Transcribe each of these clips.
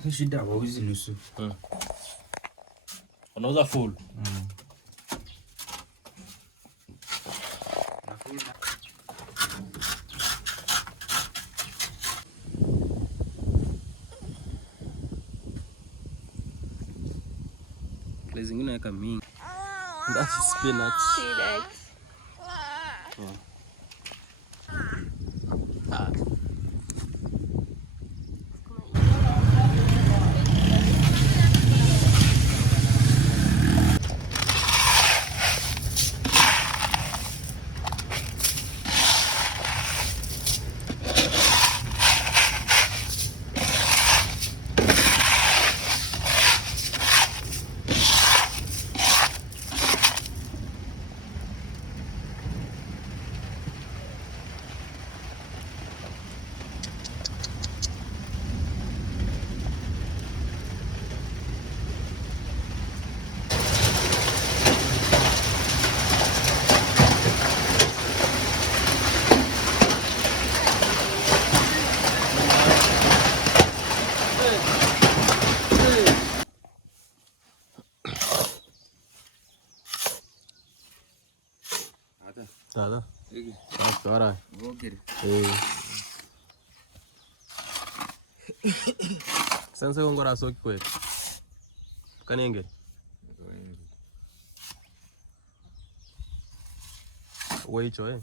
Hata shida wauzi nusu. Wanauza full. Place zingine weka mingi. That's spinach. Ada. Agora. Vou querer. Sense ngora soki kwetu. Kanenge. Weicho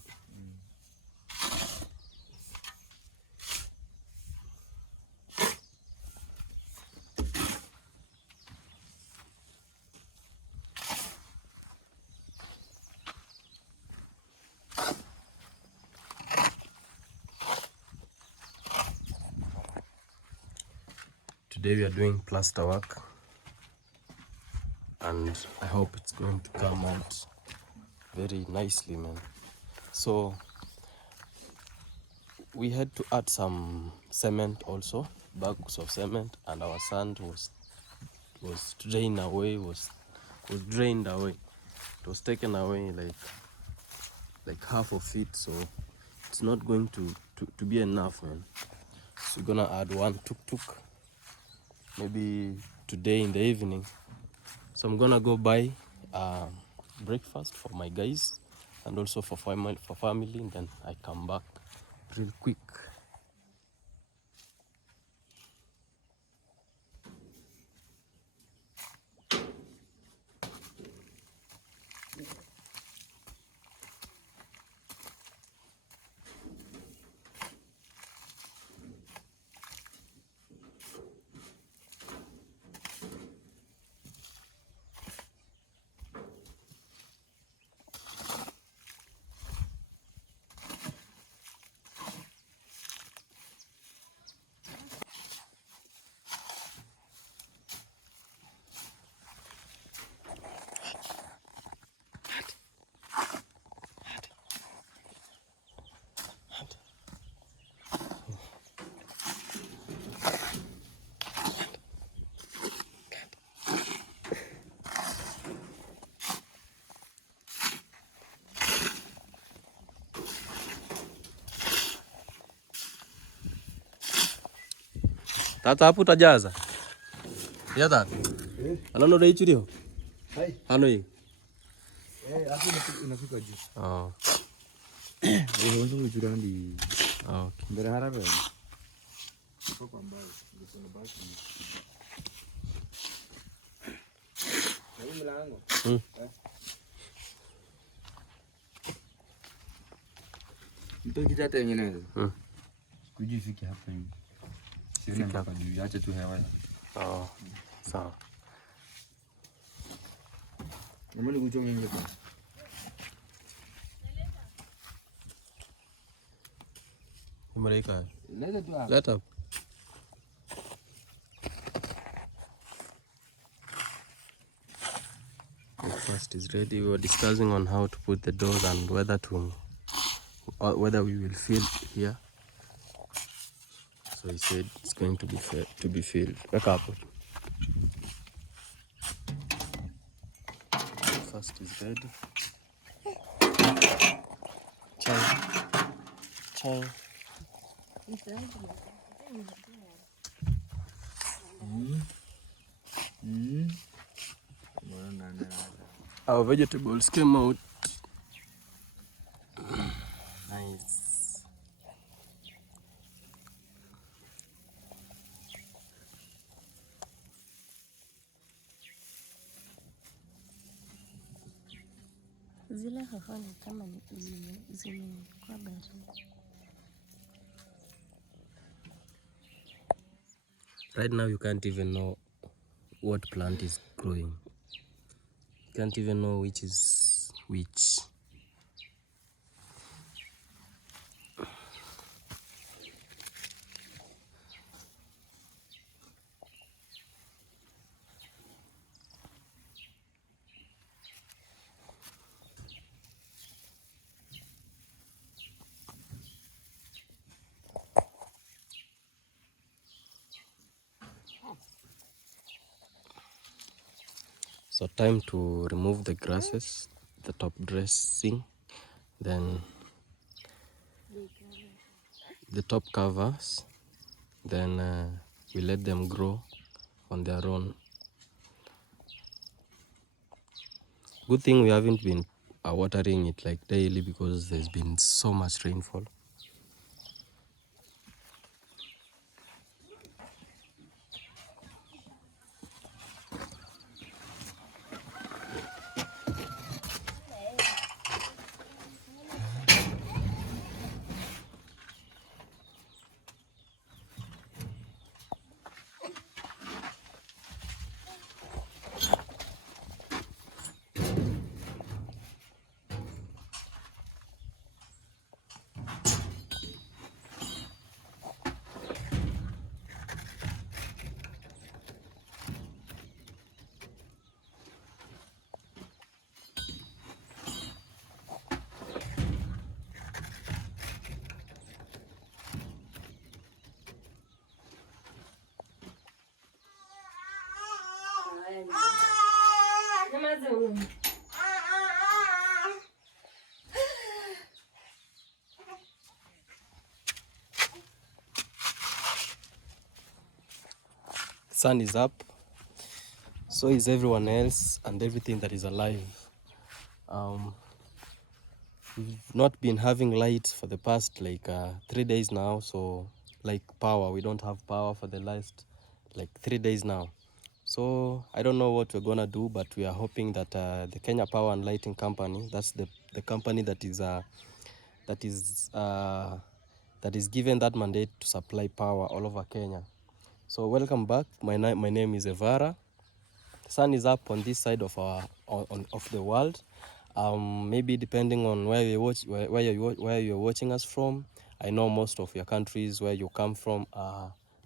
Today we are doing plaster work and I hope it's going to come out very nicely, man. So we had to add some cement also, bags of cement, and our sand was drained away, was drained away. It was taken away like half of it, so it's not going to be enough, man. So we're gonna add one tuk-tuk maybe today in the evening. So I'm gonna go buy breakfast for my guys and also for family, and then I come back real quick. Tata hapo utajaza. Ya tata. Anaona ndio hicho. Hai. Hano hii. Hapo inafika juu. Unaweza kujua ndi. Okay. Mbele haraka. Kwa mbali. Ndio basi. Na mlango. Mtu kitata yenyewe. Kujifiki hapa hivi. Sioni mpaka juu, acha tu hewa. Sawa. Namani kuchonga nje kwa. Umereika. Leta tu hapa. Leta. Breakfast is ready. We were discussing on how to put the doors and whether we will fill here. So he said it's going to be filled. Wake up. Breakfast is ready. Chai. Our vegetables came out nice. Zile hoho ni kama zimekuwa baridi. Right now you can't even know what plant is growing. You can't even know which is which. So time to remove the grasses, the top dressing, then the top covers, then we let them grow on their own. Good thing we haven't been watering it like daily because there's been so much rainfall. Sun is up, so is everyone else and everything that is alive. We've not been having light for the past 3 days now, so like power, we don't have power for the last 3 days now. So I don't know what we're gonna do, but we are hoping that the Kenya Power and Lighting Company, that's the company that is given that mandate to supply power all over Kenya. So welcome back. My name is Evara. The sun is up on this side of of the world. Maybe depending on where you're watching us from. I know most of your countries where you come from.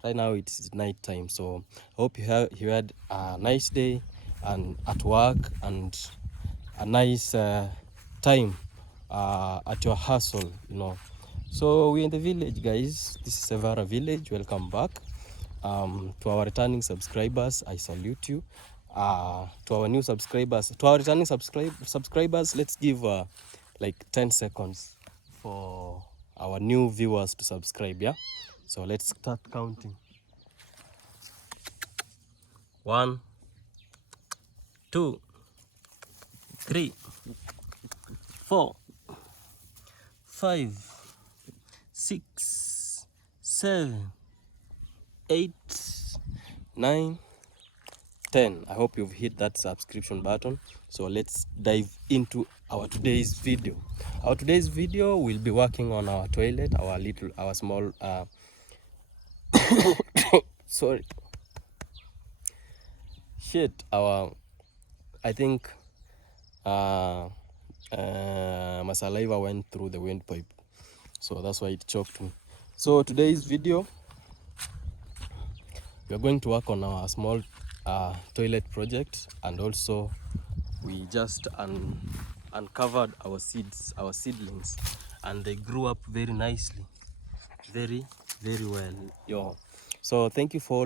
Right now it's night time, so I hope you had a nice day and at work and a nice time at your hustle, So we're in the village, guys. This is Evara village. Welcome back. To our returning subscribers, I salute you. To our new subscribers, to our returning subscribers, let's give 10 seconds for our new viewers to subscribe. Yeah, so let's start counting. 1, 2, 3, 4, 5, 6, 7, 8, 9, 10. I hope you've hit that subscription button. So let's dive into our today's video. Our today's video will be working on our toilet, our small sorry, I think my saliva went through the windpipe, so that's why it choked me. So today's video, we are going to work on our small toilet project, and also we just uncovered our seedlings, and they grew up very nicely, very well. So thank you for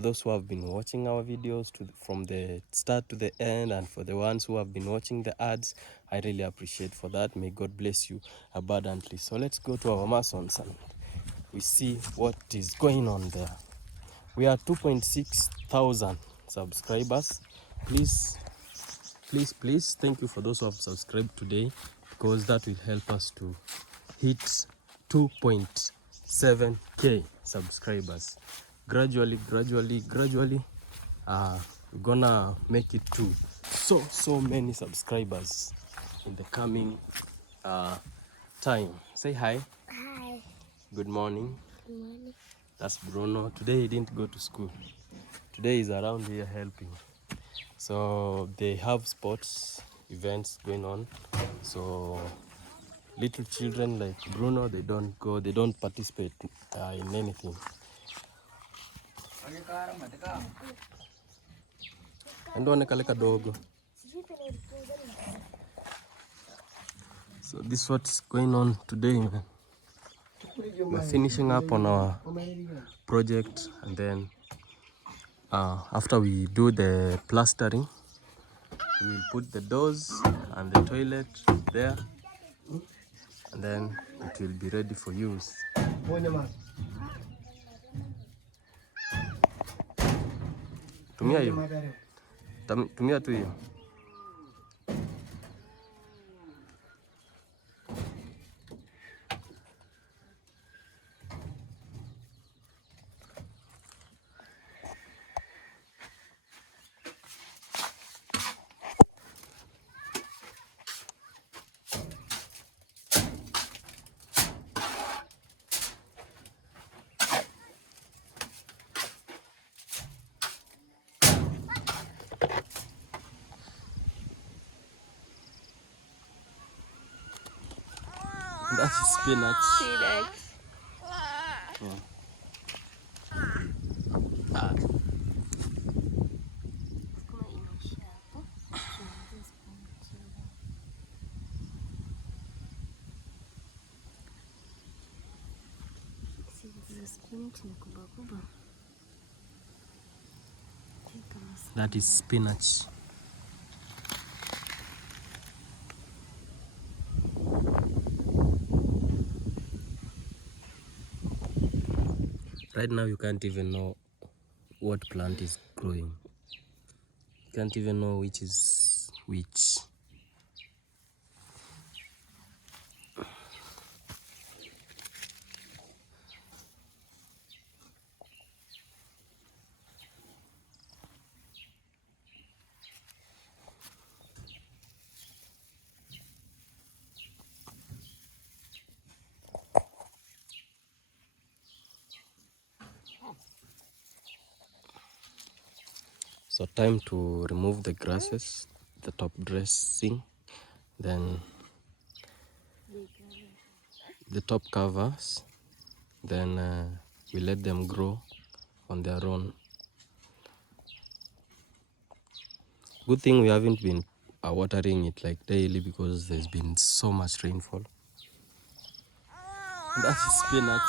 those who have been watching our videos from the start to the end, and for the ones who have been watching the ads, I really appreciate for that. May God bless you abundantly. So let's go to our masons and we see what is going on there. We are 2.6 thousand subscribers. Please please, thank you for those who have subscribed today, because that will help us to hit 2.7k subscribers. Gradually, we're gonna make it to so many subscribers in the coming time. Say hi. Hi. Good morning. Good morning. That's Bruno. Today he didn't go to school. Today he's around here helping. So they have sports events going on. So little children like Bruno, they don't go, they don't participate in anything. So this is what's going on today, man. We're finishing up on our project, and then after we do the plastering, we will put the doors and the toilet there, and then it will be ready for use. Tumia hiyo. Tumia tu hiyo. That's spinach. Yeah. That is spinach. Right now you can't even know what plant is growing. You can't even know which is which. So time to remove the grasses, the top dressing, then the top covers, then we let them grow on their own. Good thing we haven't been watering it like daily, because there's been so much rainfall. That's spinach.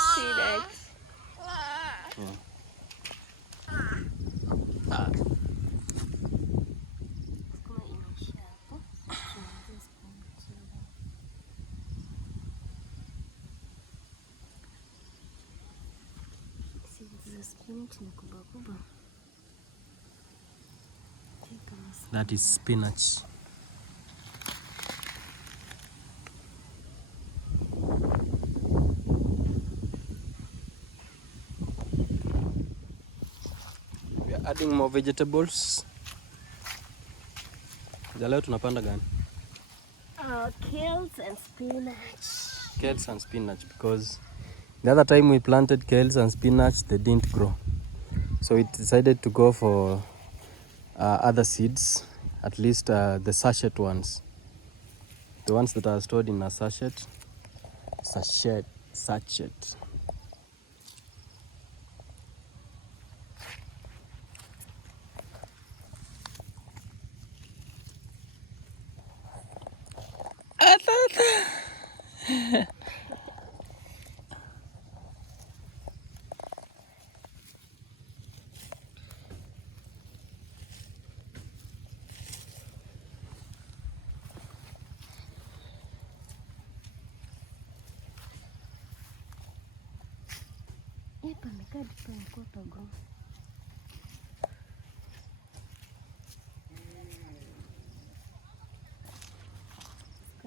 Yeah. That is spinach. We are adding more vegetables. Leo tunapanda gani? Kales and spinach. Kales and spinach, because the other time we planted kales and spinach, they didn't grow. So we decided to go for other seeds, at least the sachet ones. The ones that are stored in a sachet.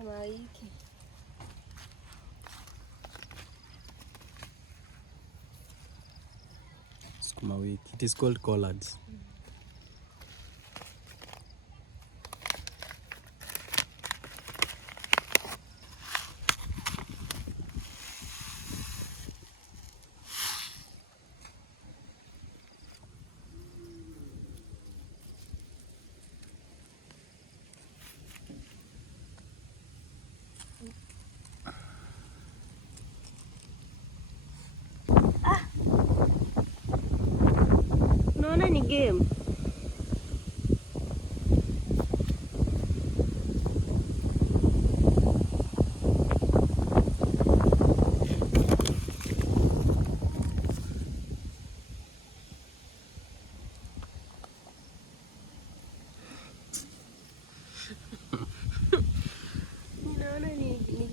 sukuma wiki. Sukuma wiki. It is called collards. Unaona ni game. Unaona ni game.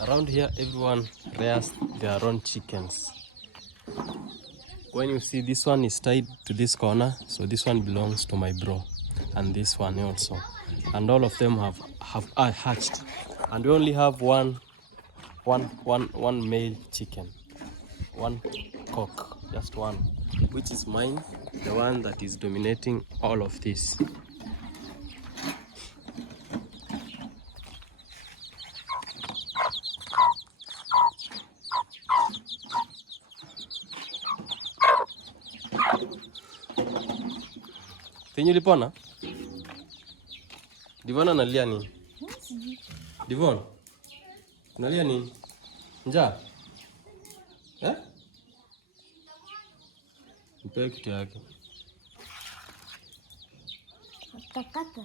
Around here, everyone rears their own chickens. When you see this one is tied to this corner, so this one belongs to my bro, and this one also, and all of them have hatched, and we only have one male chicken, one cock, just one, which is mine, the one that is dominating all of this. Tenyu lipona? Divon analia nini? Divon? Analia nini? Njaa? Eh? Mpe kitu yake. Kaka.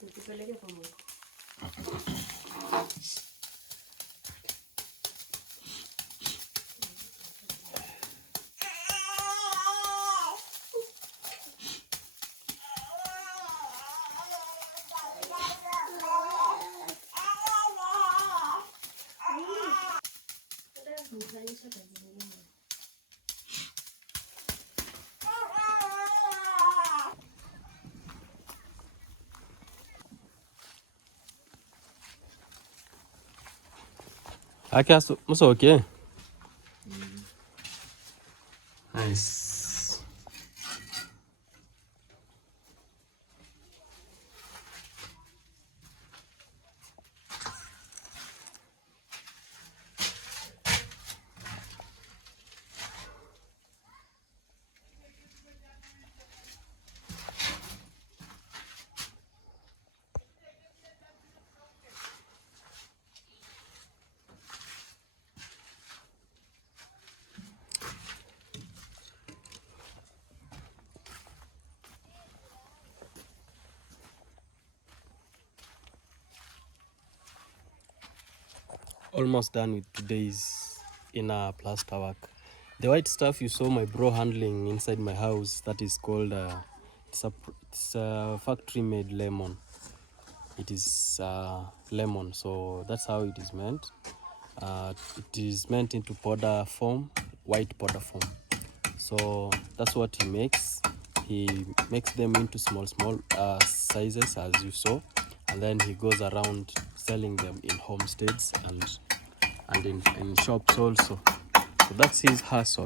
Tukipeleke pamoja. Akaso, muso okay? Nice. almost done with today's inner plaster work. The white stuff you saw my bro handling inside my house, that is called it's a factory made lemon. It is lemon, so that's how it is meant. It is meant into powder form, white powder form. So that's what he makes. He makes them into small sizes, as you saw, and then he goes around selling them in homesteads and in shops also. So that's his hustle.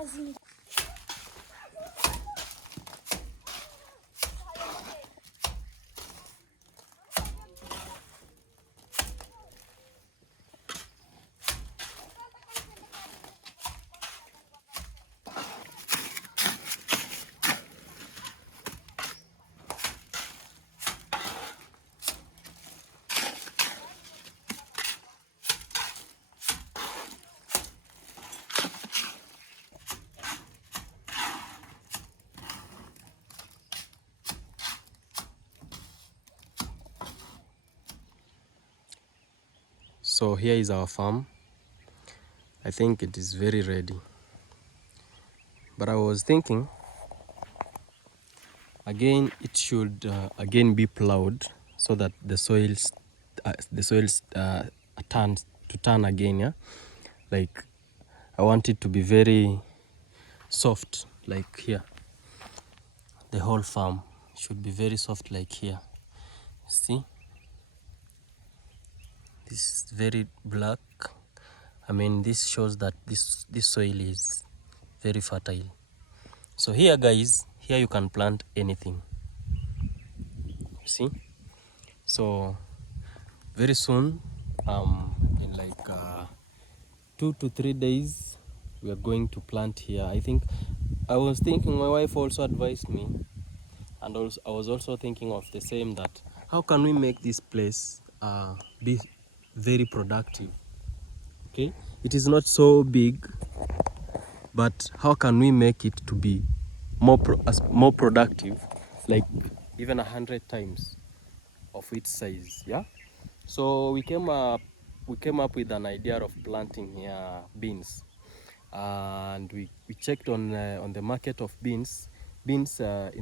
kazi. So here is our farm. I think it is very ready. But I was thinking, again, it should again be plowed so that the soils turn again. Yeah, like I want it to be very soft, like here. The whole farm should be very soft, like here. See, this is very black. I mean, this shows that this soil is very fertile. So here, guys, here you can plant anything. See, so very soon, in like 2 to 3 days, we are going to plant here. I think I was thinking, my wife also advised me, and also I was also thinking of the same, that how can we make this place be very productive? Okay, it is not so big, but how can we make it to be more productive, like even 100 times of its size? Yeah, so we came up with an idea of planting here beans, and we checked on the market of beans. In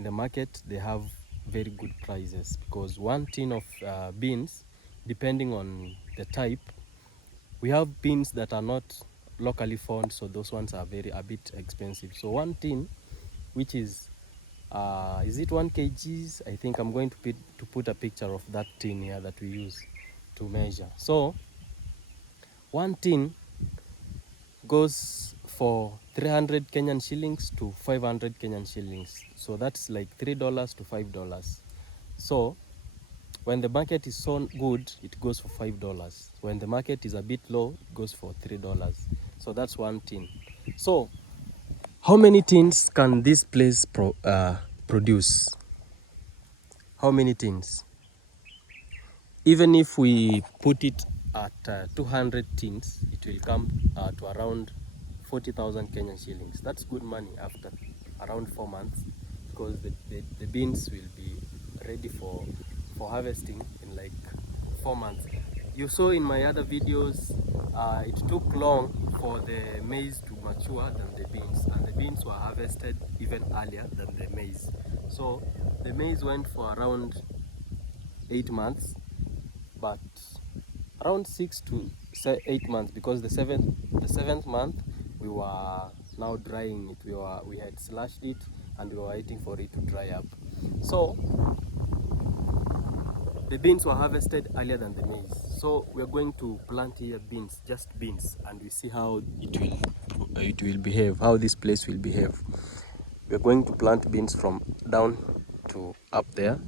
the market, they have very good prices, because 1 tin of beans, depending on the type, we have beans that are not locally found, so those ones are a bit expensive. So 1 tin, which is it 1 kgs? I think I'm going to put a picture of that tin here that we use to measure. So 1 tin goes for 300 Kenyan shillings to 500 Kenyan shillings. So that's like $3 to $5. So when the market is so good, it goes for $5. When the market is a bit low, it goes for $3. So that's 1 tin. So how many tins can this place produce? How many tins? Even if we put it at 200 tins, it will come to around 40,000 Kenyan shillings. That's good money after around 4 months, because the beans will be ready for harvesting in like 4 months. You saw in my other videos, it took long for the maize to mature than the beans, and the beans were harvested even earlier than the maize. So the maize went for around 8 months, but around 6 to 8 months, because the seventh month we were now drying it. We had slashed it and we were waiting for it to dry up. So the beans were harvested earlier than the maize. So we are going to plant here beans, just beans, and we see how it will behave, how this place will behave. We are going to plant beans from down to up there,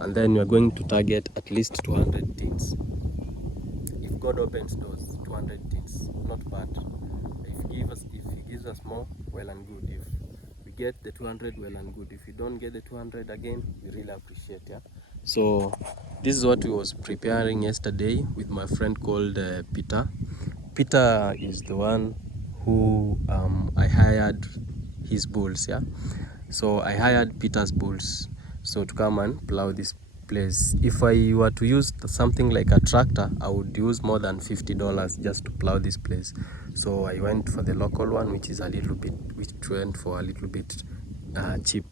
and then we are going to target at least 200 tins. If God opens doors, 200 tins, not bad. If he gives us more, well and good. If we get the 200, well and good. If we don't get the 200 again, we really appreciate. Yeah. So this is what we was preparing yesterday with my friend called Peter. Peter is the one who I hired his bulls. Yeah. So I hired Peter's bulls so to come and plow this place. If I were to use something like a tractor, I would use more than $50 just to plow this place. So I went for the local one, which went for a little bit cheap.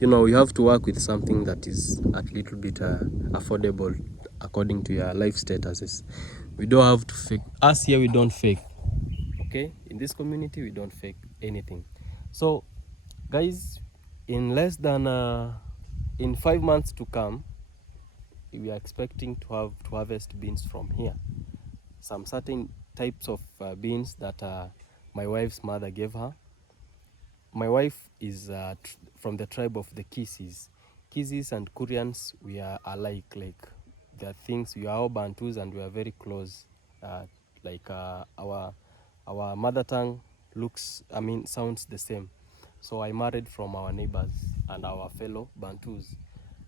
You know, you have to work with something that is a little bit affordable according to your life statuses. We don't have to fake. Us here, we don't fake. Okay, in this community, we don't fake anything. So guys, in less than in 5 months to come, we are expecting to harvest beans from here. Some certain types of beans that my wife's mother gave her. my wife is from the tribe of the Kisis. Kisis and Koreans, we are alike. Like, there are things, we are all Bantus and we are very close. Like our mother tongue sounds the same. So I married from our neighbors and our fellow Bantus.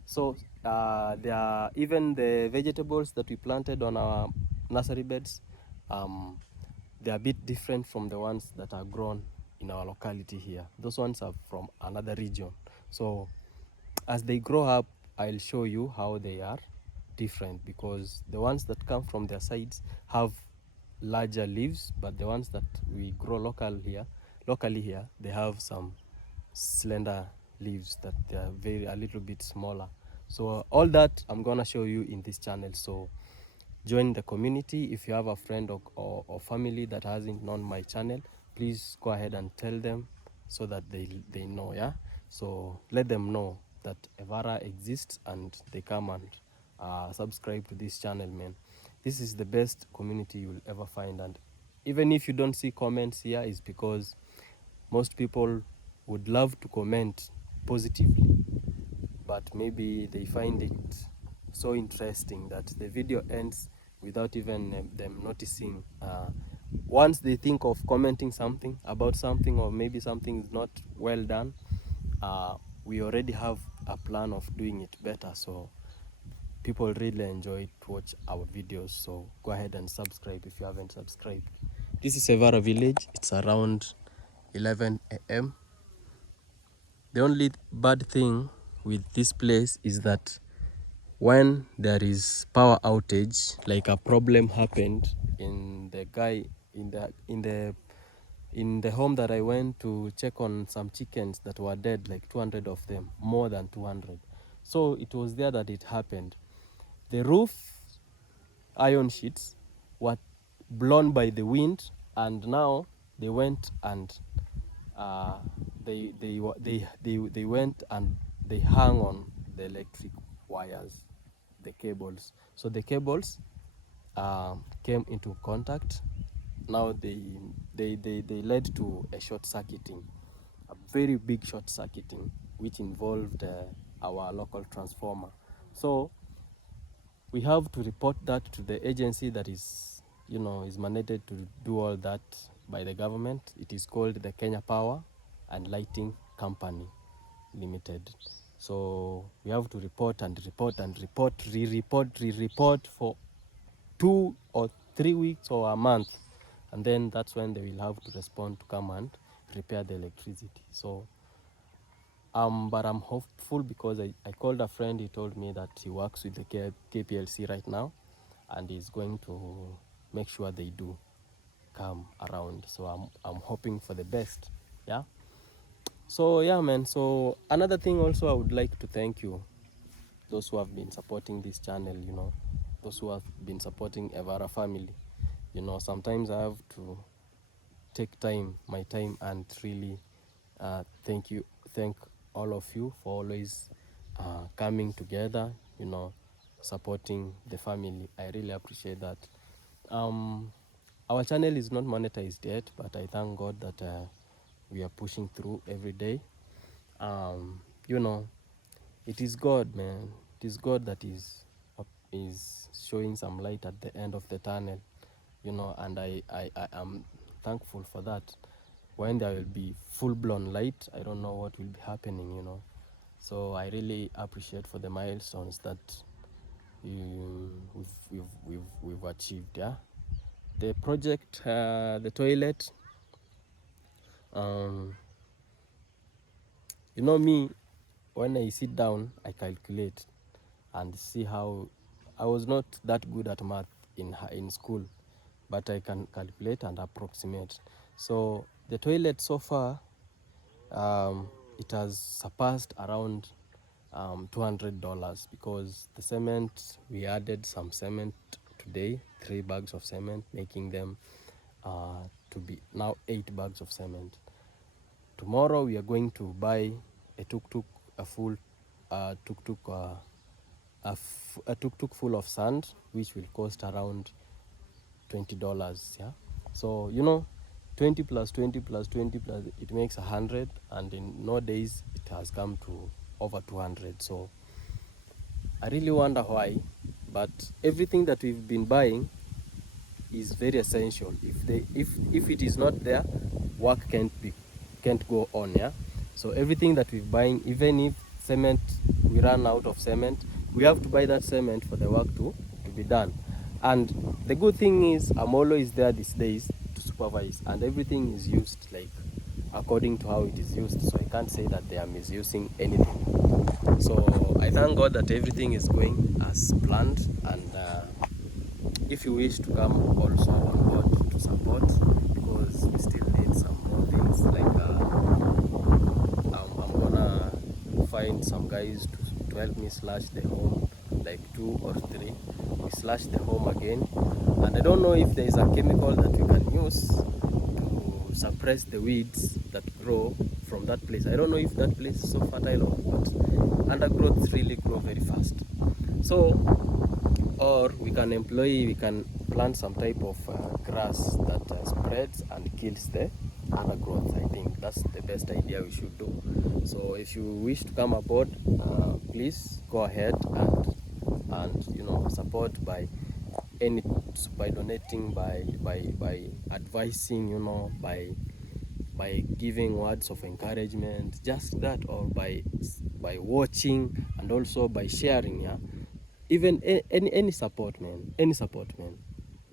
So there are even the vegetables that we planted on our nursery beds. They're a bit different from the ones that are grown in our locality here. Those ones are from another region. So as they grow up, I'll show you how they are different, because the ones that come from their sides have larger leaves, but the ones that we grow locally here, they have some slender leaves that they are a little bit smaller. So all that I'm gonna show you in this channel. So join the community. If you have a friend or family that hasn't known my channel, please go ahead and tell them so that they know. Yeah, so let them know that Evara exists and they come and subscribe to this channel, man. This is the best community you'll ever find. And even if you don't see comments here, is because most people would love to comment positively, but maybe they find it so interesting that the video ends without even them noticing. Once they think of commenting something about something, or maybe something is not well done, we already have a plan of doing it better. So people really enjoy to watch our videos. So go ahead and subscribe if you haven't subscribed. This is Evara village. It's around 11 a.m. The only bad thing with this place is that when there is power outage, like a problem happened in the home that I went to check on some chickens that were dead, like 200 of them, more than 200. So it was there that it happened. The roof iron sheets were blown by the wind, and now they went and they went and they hung on the electric wires, the cables. So the cables came into contact. Now they led to a short circuiting, a very big short circuiting, which involved our local transformer. So we have to report that to the agency that is mandated to do all that by the government. It is called the Kenya Power and Lighting Company Limited. So we have to report and report and report, re-report for 2 or 3 weeks or a month, and then that's when they will have to respond to come and repair the electricity. So but I'm hopeful, because I called a friend. He told me that he works with the KPLC right now, and he's going to make sure they do come around. So I'm hoping for the best. Yeah. So yeah, man. So another thing also, I would like to thank you, those who have been supporting this channel, those who have been supporting Evara family. Sometimes I have to take my time, and really thank all of you for always coming together, supporting the family. I really appreciate that. Our channel is not monetized yet, but I thank God that we are pushing through every day. It is God, man. It is God that is showing some light at the end of the tunnel, and I am thankful for that. When there will be full-blown light, I don't know what will be happening, So I really appreciate for the milestones that we've achieved. Yeah, the project, the toilet. Me, when I sit down, I calculate and see how. I was not that good at math in school, but I can calculate and approximate. So the toilet so far, it has surpassed around $200, because the cement, we added some cement today, 3 bags of cement, making them to be now 8 bags of cement. Tomorrow we are going to buy a tuk-tuk, a full tuk-tuk, a tuk-tuk full of sand, which will cost around $20. Yeah. So 20 plus 20 plus 20 plus, it makes 100, and in nowadays it has come to over 200. So I really wonder why, but everything that we've been buying is very essential. If it is not there, work can't go on. Yeah, so everything that we're buying, even if cement, we run out of cement, we have to buy that cement for the work to be done. And the good thing is Amolo is there these days to supervise, and everything is used like according to how it is used, so I can't say that they are misusing anything. So I thank God that everything is going as planned, and if you wish to come also on board to support, because we still need some more things like I'm gonna find some guys to help me slash the home, like 2 or 3. We slash the home again, and I don't know if there is a chemical that we can use to suppress the weeds that grow from that place. I don't know if that place is so fertile or what. Undergrowths really grow very fast. So, or we can plant some type of grass that spreads and kills the undergrowth. I think that's the best idea we should do. So if you wish to come aboard, please go ahead and support by donating, by advising, by giving words of encouragement, just that, or by watching, and also by sharing. Yeah, even any support, man,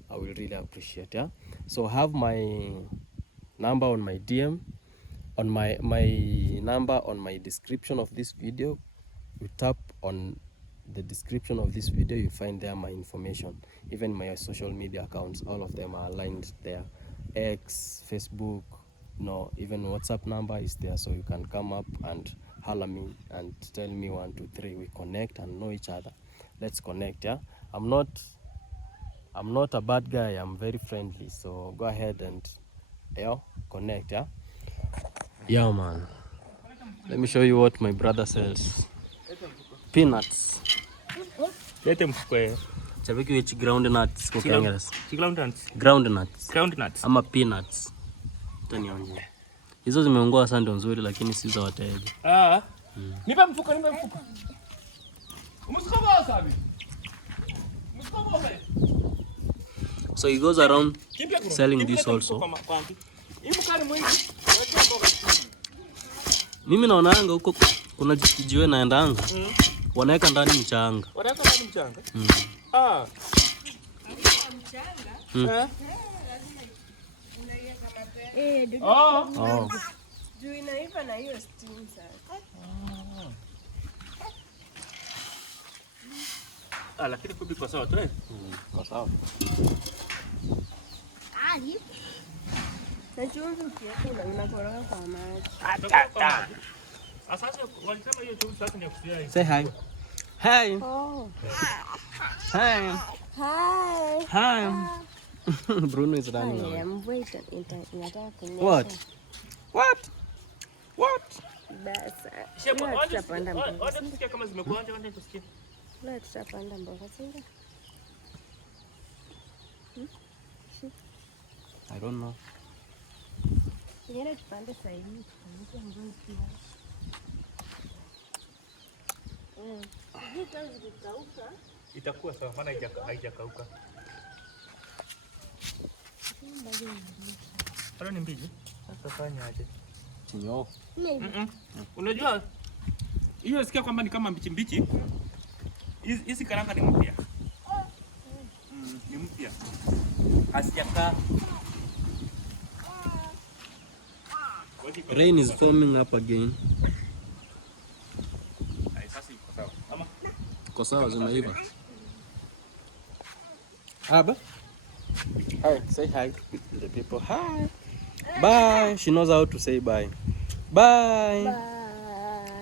I will really appreciate. Yeah, so have my number on my DM, on my number on my description of this video. You tap on the description of this video, you find there my information, even my social media accounts, all of them are aligned there. X, Facebook, even WhatsApp number is there, so you can come up and holler me and tell me 1, 2, 3. We connect and know each other. Let's connect. Yeah, I'm not a bad guy, I'm very friendly, so go ahead and connect. Yeah, man, let me show you what my brother sells. Peanuts. Lete mfuko. Chabiki which ground nuts kwa Kiingereza? Ground nuts. Ground nuts ama peanuts. Tanionje. Hizo zimeungua sana, ndio nzuri, lakini si za wateja. Nipe mfuko. Umsikoba sabi. So he goes around selling this also. Mimi naonaanga huko kuna jiwe naendanga. Wanaweka ndani mchanga. Juu inaiva na hiyo steam sasa. Lakini kubi kwa sawa tu. Kwa sawa. Na chumvi ukiweka unakoroga kwa maji. Sasa walisema hiyo chumvi sasa ni ya kutia. Say hi. Hi. Oh. Hi. Hi. Hi. Bruno is running away. I'm waiting. Inataka kunyesha. What? Basi. Tutapanda mboga. Wanakusikia kama zimekuanja, wanakusikia. Leo tutapanda mboga, singa. I don't know. Yeye tupande sasa hivi. Itakuwa sawa, maana haijakauka. Ni mbili. Sasa fanya aje? Nyo. Unajua hiyo sikia kwamba ni kama mbichi. Hizi karanga ni mpya. Ni mpya. Hasijakaa. Rain is forming up again. Sasa iko sawa. Ama Kwa sawa zinaiva. Aba. Hi, say hi to the people. Hi. Bye. She knows how to say bye. Bye.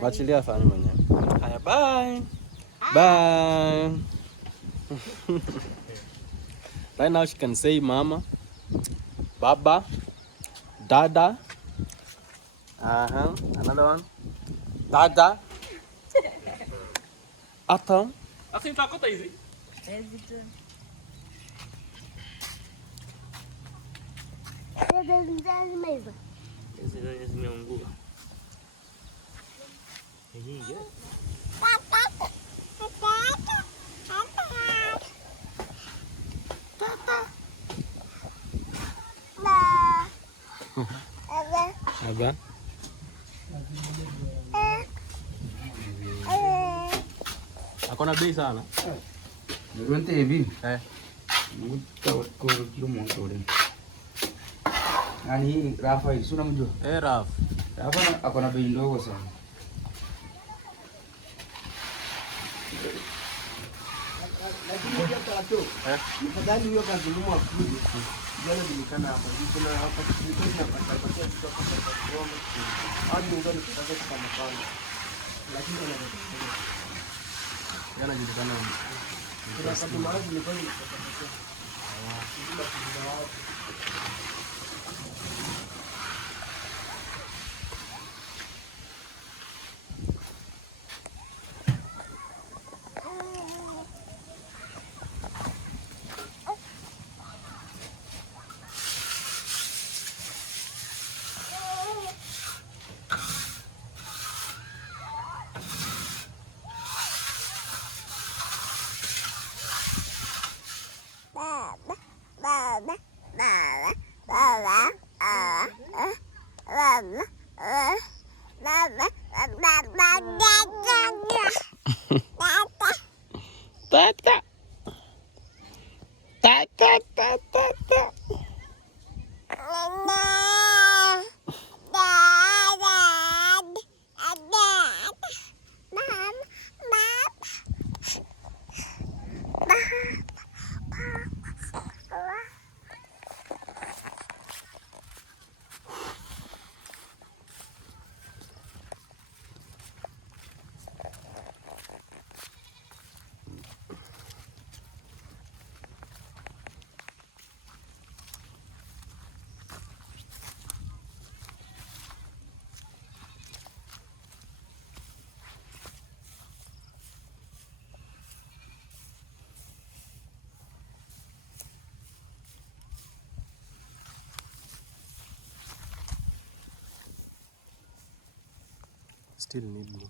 Machilia fanya mwenyewe. Haya, bye. Bye. Right now she can say mama, baba, dada. Another one. Dada. Atom. Asi nitakota hizi. Zimeungua. Aba. Akona bei sana. Nirunte hivi. Kwa kilo moja ule. Nani hii Rafa hii, si unamjua? Rafa. Rafa akona bei ndogo sana. Lakini hiyo kato. Afadhali hiyo kazi ngumu akuje. Jana nilikana hapa. Kuna hapa tulikuwa tunapata kitu kwa sababu hadi ndio nitakaza kama pana. Lakini Yana jitukana. kuna katu mara nilikuwa nitapata. Tata. Tata tata. Still need me.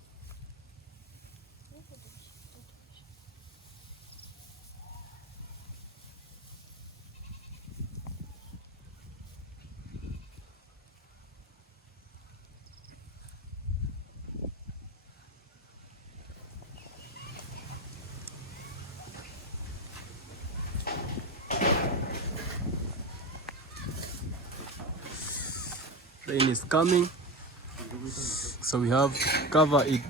Rain is coming, so we have to cover it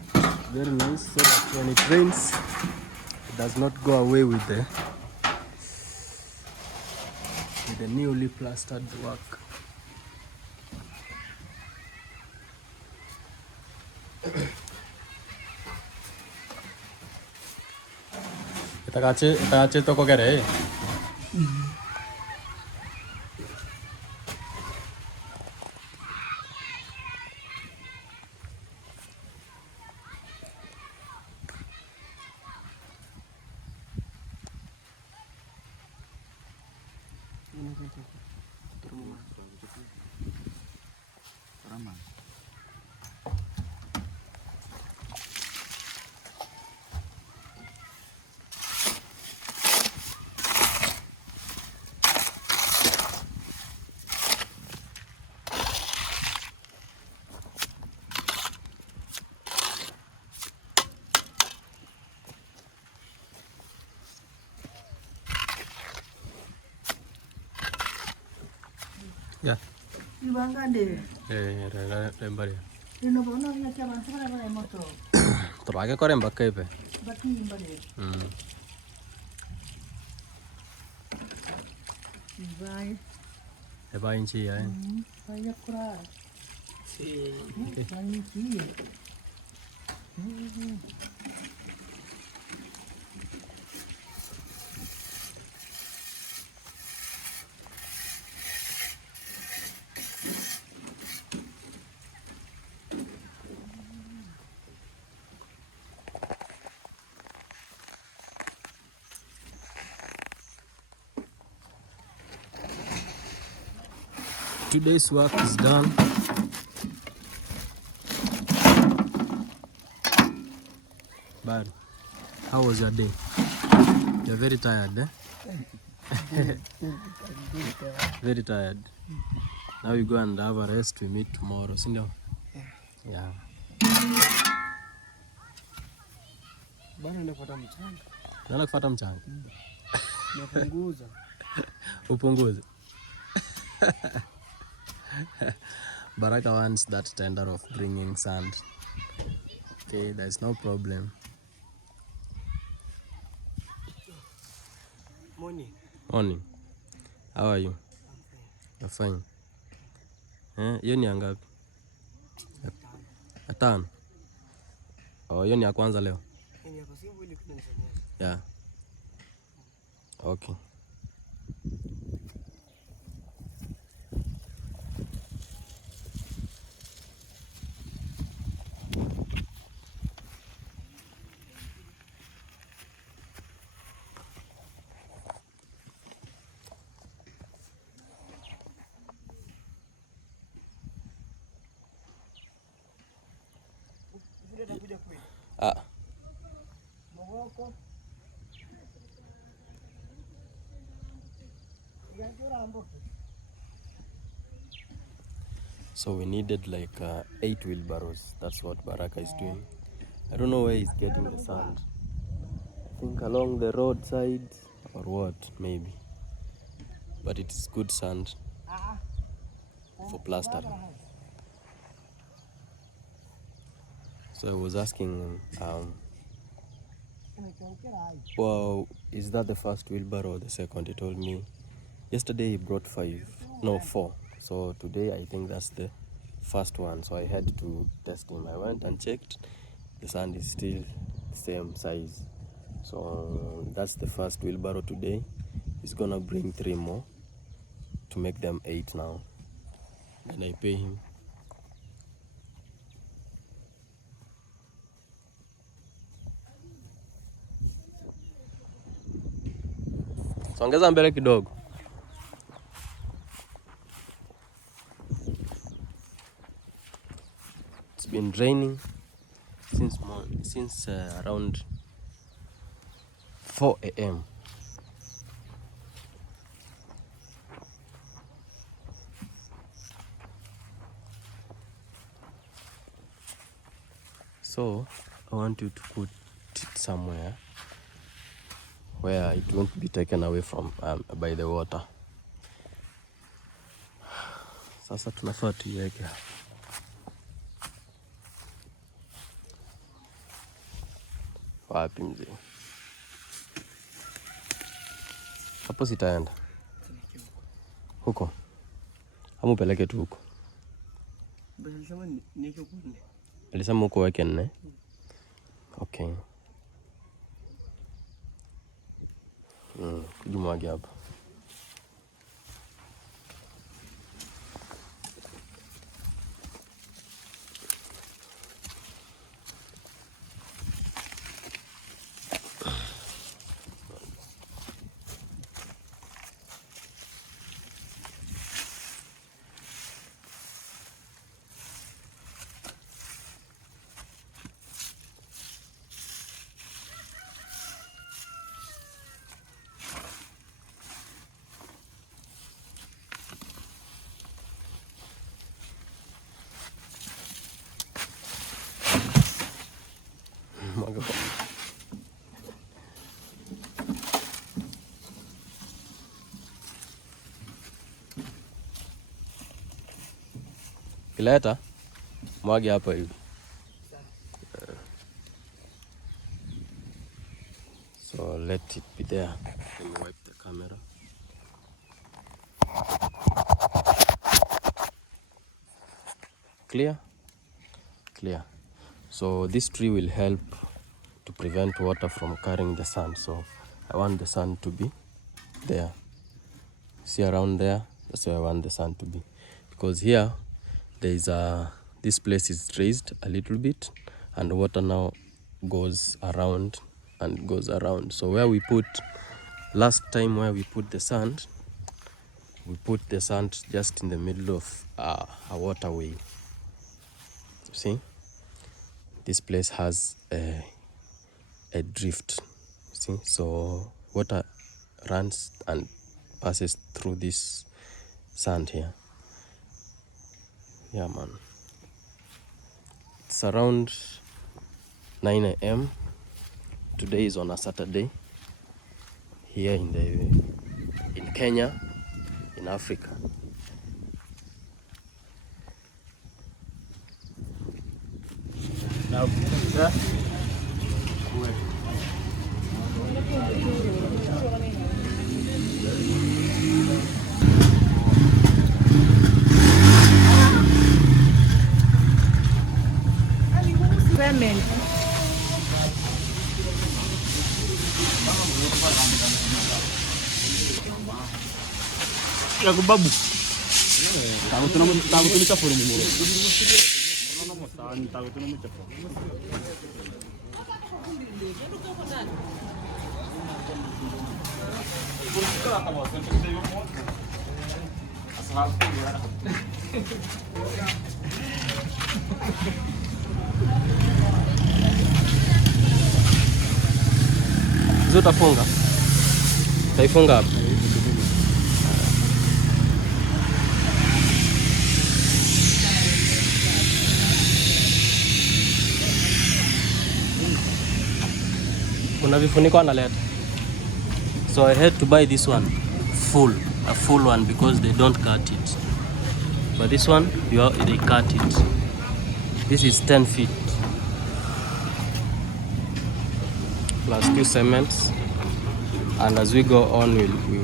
very nice so that when it rains, it does not go away with the newly plastered work. Itakache toko kere. Yeah. Ibangande. Lembari. Ino bono ya kya bansara ba moto. Tolake kore mbaka ipe. Baki imbale. Ibai. Eba inchi ya. Saya kura. Saya inchi. Today's work is done. But how was your day? You're very tired, eh? Very tired. Now you go and have a rest. We meet tomorrow, sindio? Yeah. Bana nafuata mchanga. Naenda kufuata mchanga. Napunguza. Upunguze. Baraka wants that tender of bringing sand. Okay, there's no problem. Morning. Morning. How are you? You're fine. Hiyo ni ngapi? Ya 5. Oh, hiyo ni ya kwanza leo. Yeah. Okay. So we needed like 8 wheelbarrows. That's what Baraka is doing. I don't know where he's getting the sand. I think along the roadside or what, maybe. But it's good sand for plastering. So I was asking, well, is that the first wheelbarrow or the second? He told me yesterday he brought 4. So today I think that's the first one. So I had to test him. I went and checked. The sand is still the same size. So that's the first wheelbarrow today. He's gonna bring 3 more to make them 8 now. And I pay him. Songeza mbele kidogo. It's been raining since around 4 a.m. So I want you to put it somewhere where it won't be taken away from by the water. Sasa tunafaa tuiweke wapi mzee? Hapo sitaenda huko, ama upeleke tu huko. Alisema huko weke 4. Okay. Kujumwagi hapa. Mwaga. Kileta mwage hapa hivi. So let it be there. Let me wipe the camera. Clear? Clear. So this tree will help to prevent water from carrying the sand. So I want the sand to be there. See around there? That's where I want the sand to be. Because here there is this place is raised a little bit and water now goes around and goes around. So where we put last time, where we put the sand, we put the sand just in the middle of a waterway. See, this place has a drift. See, so water runs and passes through this sand here. Yeah, man. It's around 9 a.m. Today is on a Saturday here in Kenya, in Africa. Ya kubabu. Tahu tu kita forum mulu. Tahu tu nama cepat. Utafunga. Utaifunga hapa. Kuna vifuniko analeta. So I had to buy this one a full one because they don't cut it. But this one, they cut it. This is 10 feet. Plus 2 cements. And as we go on, we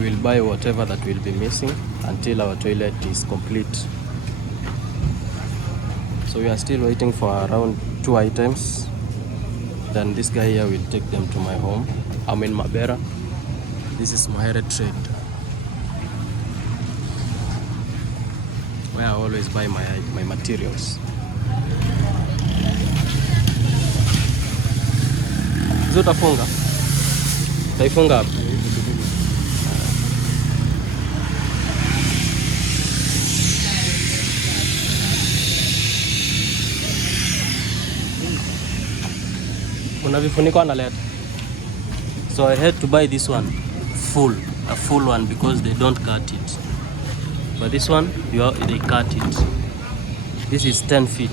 will buy whatever that will be missing until our toilet is complete. So we are still waiting for around 2 items. Then this guy here will take them to my home. I'm in Mabera. This is Mahere Trade, where I always buy my materials. Utafunga. Utaifunga hapa. Kuna vifuniko analeta. So I had to buy this one a full one because they don't cut it. But this one, they cut it. This is 10 feet.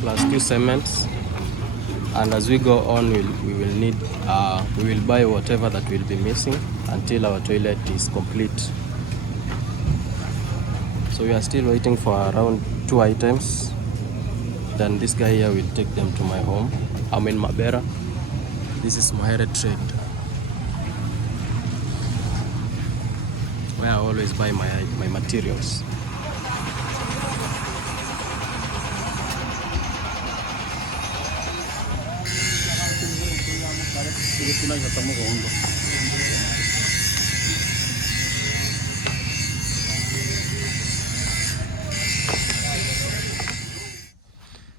Plus 2 cements. And as we go on, we will buy whatever that will be missing until our toilet is complete. So we are still waiting for around 2 items. Then this guy here will take them to my home. I'm in Mabera. This is Mahere Trade, where I always buy my materials.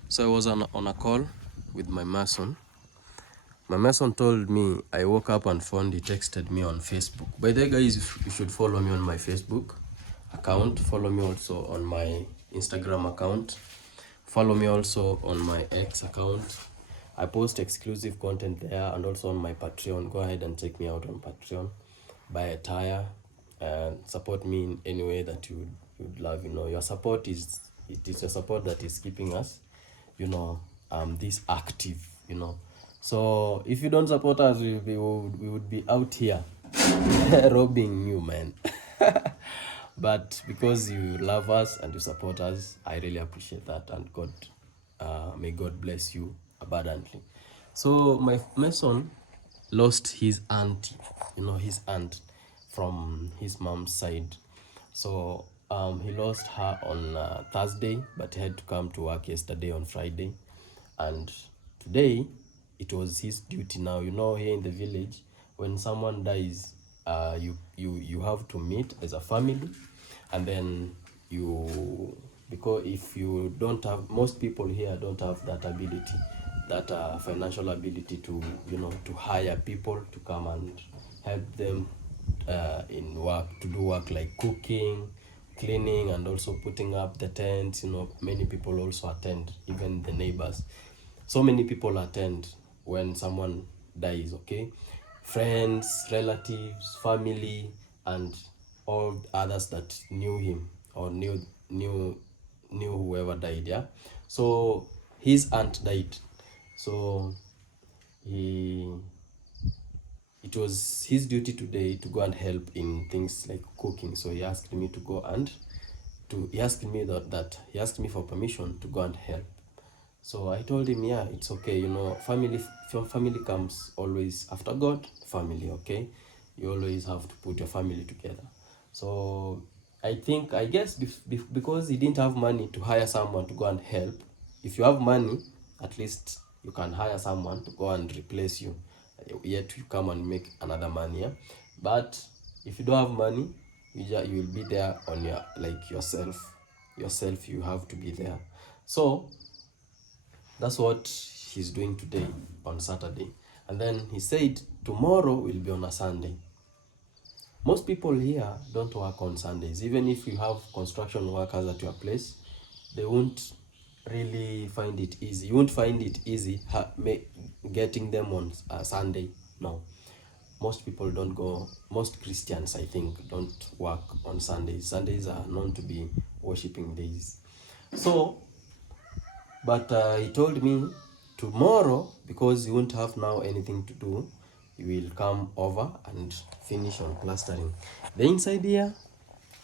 So I was on a call with my mason. My mason told me, I woke up and found he texted me on Facebook. By the way, guys, you should follow me on my Facebook account. Follow me also on my Instagram account. Follow me also on my X account. I post exclusive content there, and also on my Patreon. Go ahead and check me out on Patreon. Buy a tire and support me in any way that you would love. You know, your support is your support that is keeping us, you know, this active, you know. So if you don't support us, we would be out here robbing you, man. But because you love us and you support us, I really appreciate that, and may God bless you abundantly. So my mason lost his auntie, you know, his aunt from his mom's side. So he lost her on Thursday, but he had to come to work yesterday on Friday, and today it was his duty. Now, you know, here in the village, when someone dies, you have to meet as a family, and then because if you don't have, most people here don't have that ability, that financial ability to, you know, to hire people to come and help them in work, to do work like cooking, cleaning, and also putting up the tents. You know, many people also attend, even the neighbors. So many people attend when someone dies, okay? Friends, relatives, family, and all others that knew him or knew whoever died, yeah? So his aunt died. So it was his duty today to go and help in things like cooking. So he asked me to go and he asked me for permission to go and help. So I told him, yeah, it's okay. You know, family comes always after God, family, okay? You always have to put your family together. So I guess because he didn't have money to hire someone to go and help, if you have money, at least you can hire someone to go and replace you. Yet you come and make another money, yeah? But if you don't have money, you will be there on your, like, yourself, you have to be there. So that's what he's doing today on Saturday. And then he said tomorrow will be on a Sunday. Most people here don't work on Sundays. Even if you have construction workers at your place, they won't really find it easy. You won't find it easy getting them on a Sunday. No. Most people don't go, most Christians, I think, don't work on Sundays. Sundays are known to be worshiping days. So, but he told me tomorrow, because he won't have now anything to do, he will come over and finish on plastering. The inside here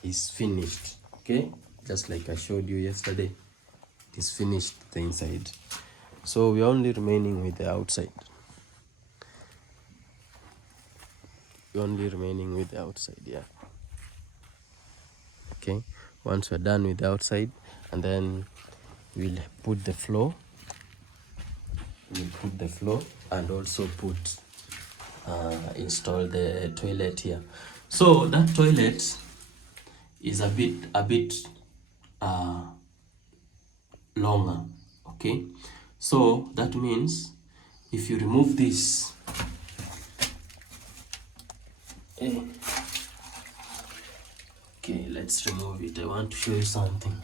is finished, okay? Just like I showed you yesterday, it is finished, the inside. So we are only remaining with the outside. Yeah. Okay, once we're done with the outside, and then we'll put the floor. And also install the toilet here. So that toilet is a bit longer, okay? So that means if you remove this, okay, let's remove it. I want to show you something.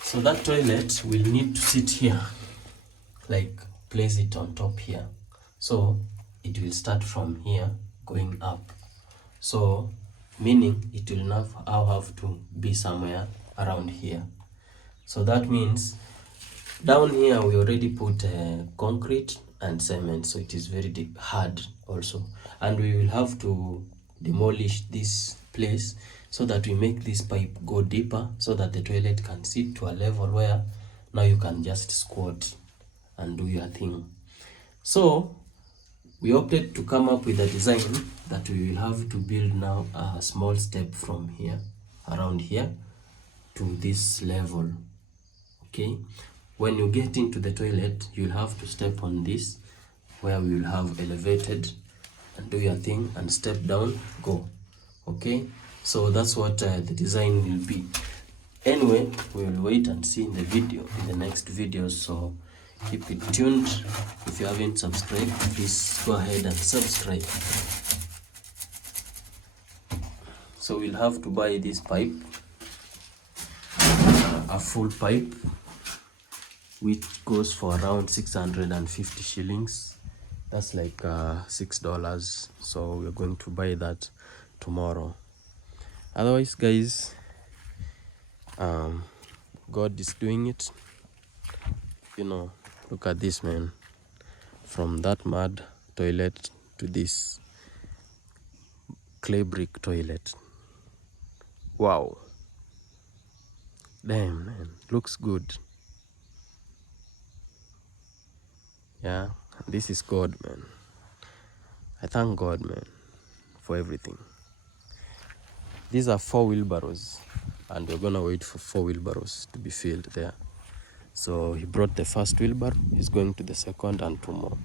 So that toilet will need to sit here, like place it on top here. So it will start from here going up. So meaning it will now have to be somewhere around here. So that means down here we already put concrete and cement, so it is very deep, hard also, and we will have to demolish this place so that we make this pipe go deeper, so that the toilet can sit to a level where now you can just squat and do your thing. So we opted to come up with a design that we will have to build now a small step from here, around here, to this level, okay? When you get into the toilet, you'll have to step on this, where we will have elevated, and do your thing and step down, go, okay? So that's what the design will be. Anyway, we will wait and see in the next video, so keep it tuned. If you haven't subscribed, please go ahead and subscribe. So we'll have to buy this pipe, a full pipe, which goes for around 650 shillings. That's like $6. So we're going to buy that tomorrow. Otherwise, guys, God is doing it. You know, look at this, man. From that mud toilet to this clay brick toilet. Wow. Damn, man, looks good. Yeah, this is God, man. I thank God, man, for everything. These are 4 wheelbarrows, and we're gonna wait for 4 wheelbarrows to be filled there. So he brought the first wheelbarrow, he's going to the second, and 2 more.